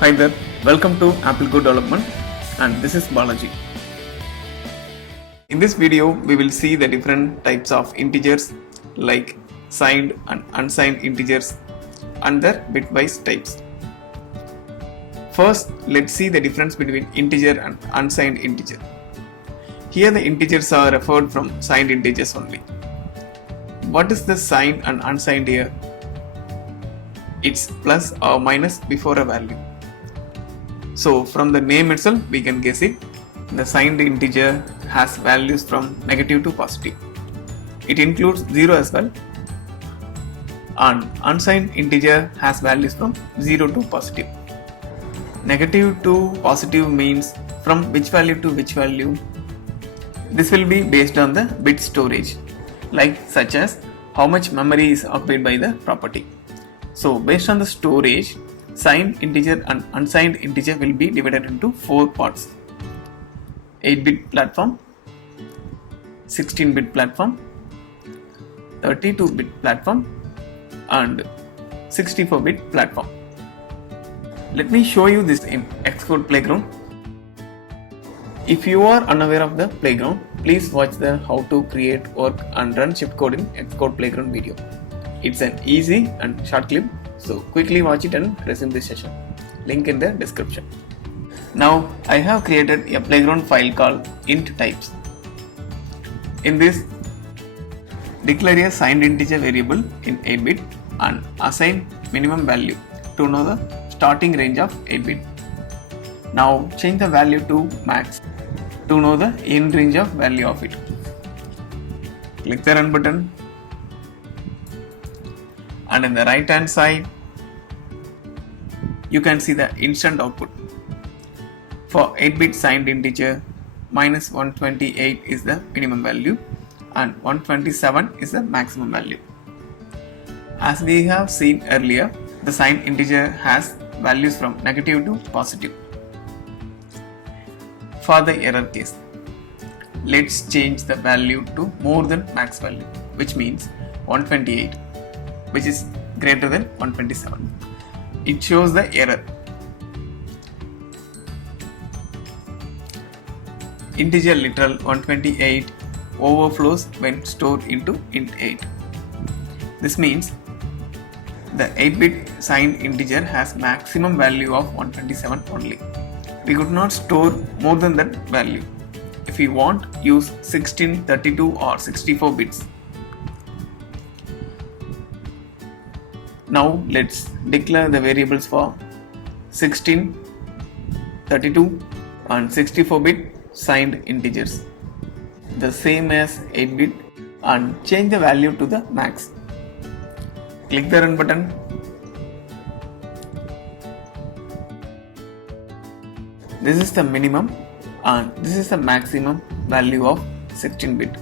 Hi there, welcome to AppleCode Development, and this is Balaji. In this video, we will see the different types of integers like signed and unsigned integers and their bitwise types. First, let's see the difference between integer and unsigned integer. Here the integers are referred from signed integers only. What is the signed and unsigned here? It's plus or minus before a value. So from the name itself we can guess it. The signed integer has values from negative to positive. It includes 0 as well. And unsigned integer has values from 0 to positive. Negative to positive means from which value to which value. This will be based on the bit storage, like such as how much memory is occupied by the property. So based on the storage, signed integer and unsigned integer will be divided into 4 parts: 8-bit platform, 16-bit platform, 32-bit platform, and 64-bit platform. Let me show you this in Xcode Playground. If you are unaware of the playground, please watch the how to create, work and run shift code in Xcode Playground video. It's an easy and short clip, so quickly watch it and resume this session. Link in the description. Now I have created a playground file called int types. In this, declare a signed integer variable in 8-bit and assign minimum value to know the starting range of 8-bit. Now change the value to max to know the end range of value of it. Click the run button, and in the right hand side you can see the instant output. For 8-bit signed integer, minus 128 is the minimum value and 127 is the maximum value. As we have seen earlier, the signed integer has values from negative to positive. For the error case, let's change the value to more than max value, which means 128, which is greater than 127. It shows the error. Integer literal 128 overflows when stored into int 8. This means the 8-bit signed integer has maximum value of 127 only. We could not store more than that value. If we want, use 16, 32 or 64 bits. Now let's declare the variables for 16, 32 and 64-bit signed integers, the same as 8-bit, and change the value to the max. Click the run button. This is the minimum and this is the maximum value of 16-bit.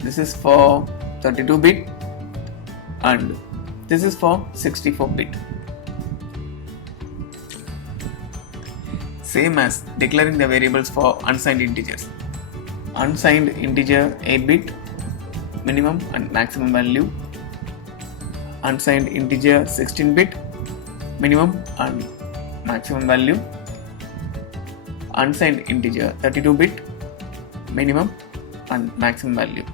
This is for 32-bit and this is for 64-bit. Same as declaring the variables for unsigned integers. Unsigned integer 8-bit, minimum and maximum value. Unsigned integer 16-bit, minimum and maximum value. Unsigned integer 32-bit, minimum and maximum value.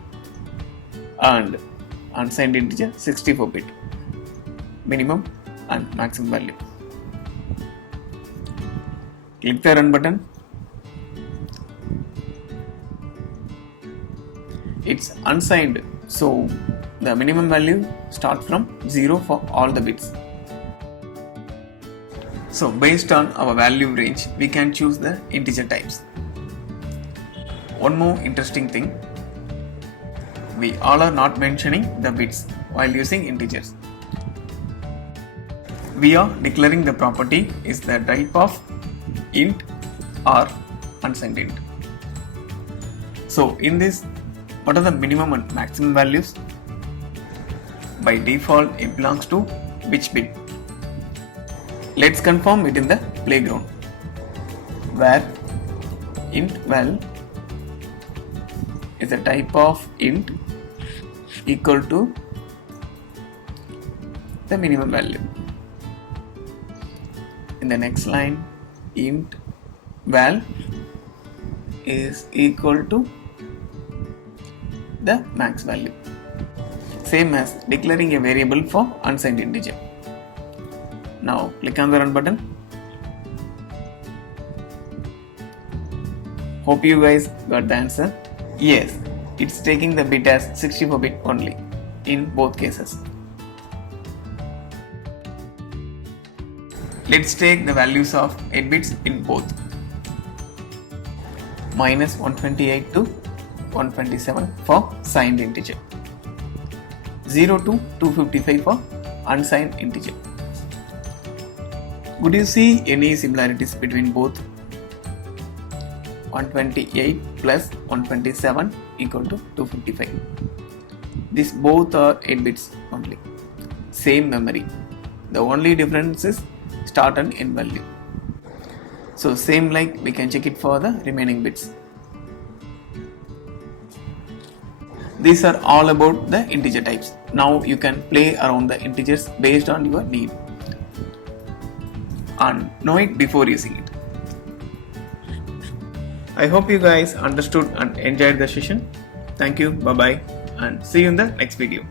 And unsigned integer 64-bit, minimum and maximum value. Click the run button. It's unsigned, so the minimum value starts from 0 for all the bits. So based on our value range, we can choose the integer types. One more interesting thing, we all are not mentioning the bits while using integers. We are declaring the property is the type of int or unsigned int. So in this, what are the minimum and maximum values? By default it belongs to which bit? Let's confirm it in the playground, where int val is a type of int equal to the minimum value. in the next line int val is equal to the max value, same as declaring a variable for unsigned integer. Now click on the run button. Hope you guys got the answer. Yes, it's taking the bit as 64-bit only in both cases. Let's take the values of 8 bits in both. Minus 128 to 127 for signed integer. 0 to 255 for unsigned integer. Would you see any similarities between both? 128 plus 127 equal to 255. These both are 8 bits only. Same memory. The only difference is start and end value. So same like we can check it for the remaining bits. These are all about the integer types. Now you can play around the integers based on your need and know it before using it. I hope you guys understood and enjoyed the session. Thank you, bye bye, and see you in the next video.